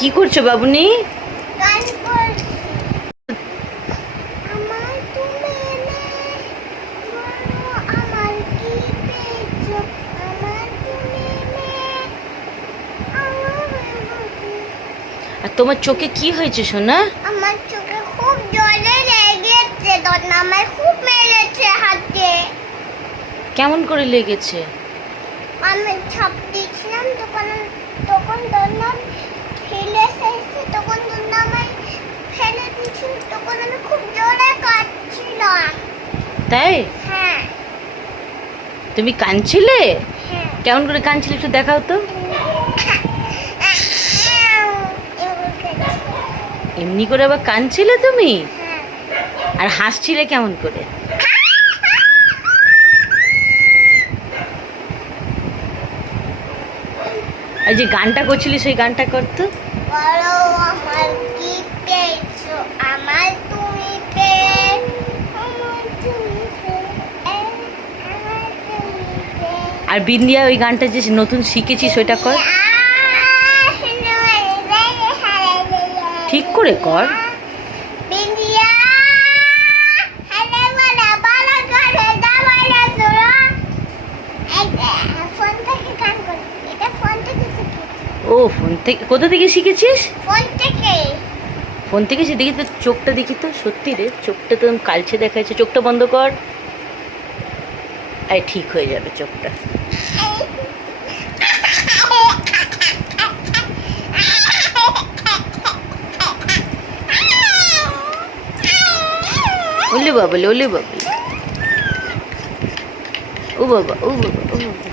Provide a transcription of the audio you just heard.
কি করছো বাবুনি? আর তোমার চোখে কি হয়েছে সোনা? আমার চোখে খুব জ্বরে লেগেছে, আমার খুব মেরেছে হাতে। কেমন করে লেগেছে? আমি ছাপ দিয়েছিলাম তখন দন্নাম ফেলে এসেছে, তখন দন্নামাই ফেলে দিয়েছিল, তখন আমি খুব জোরে কাঁদছিলাম। তাই? হ্যাঁ। তুমি কাঁদছিলে? হ্যাঁ। কেমন করে কাঁদছিলে একটু দেখাও তো। এমনি করে আবার কাঁদছিলে তুমি? হ্যাঁ। আর হাসছিলে কেমন করে? আর যে গানটা করছিলি সেই গানটা করতো। বলো আমার কি পেয়েছো, আমার তুমি পেয়ে, আমার তুমি পেয়ে, আমার তুমি পেয়ে। আর বিন্দিয়া ওই গানটা যে নতুন শিখেছিস ওইটা কর। ঠিক করে কর। বিন্দিয়া হ্যালো বলা বলা করে দাওয়ালা সুরা। ফোন থেকে গান করি, এটা ফোন থেকে শিখেছি। ও ফোন থেকে? কোথা থেকে শিখেছিস? ফোন থেকে। ফোন থেকে সে দেখি তো, চোখটা দেখি তো, সত্যি রে চোখটা তো কালচে দেখাচ্ছে। চোখটা বন্ধ কর, আরে ঠিক হয়ে যাবে চোখটা। ওলে বাবা, ওলে বাবা, ও বাবা, ও বাবা, ও বাবা।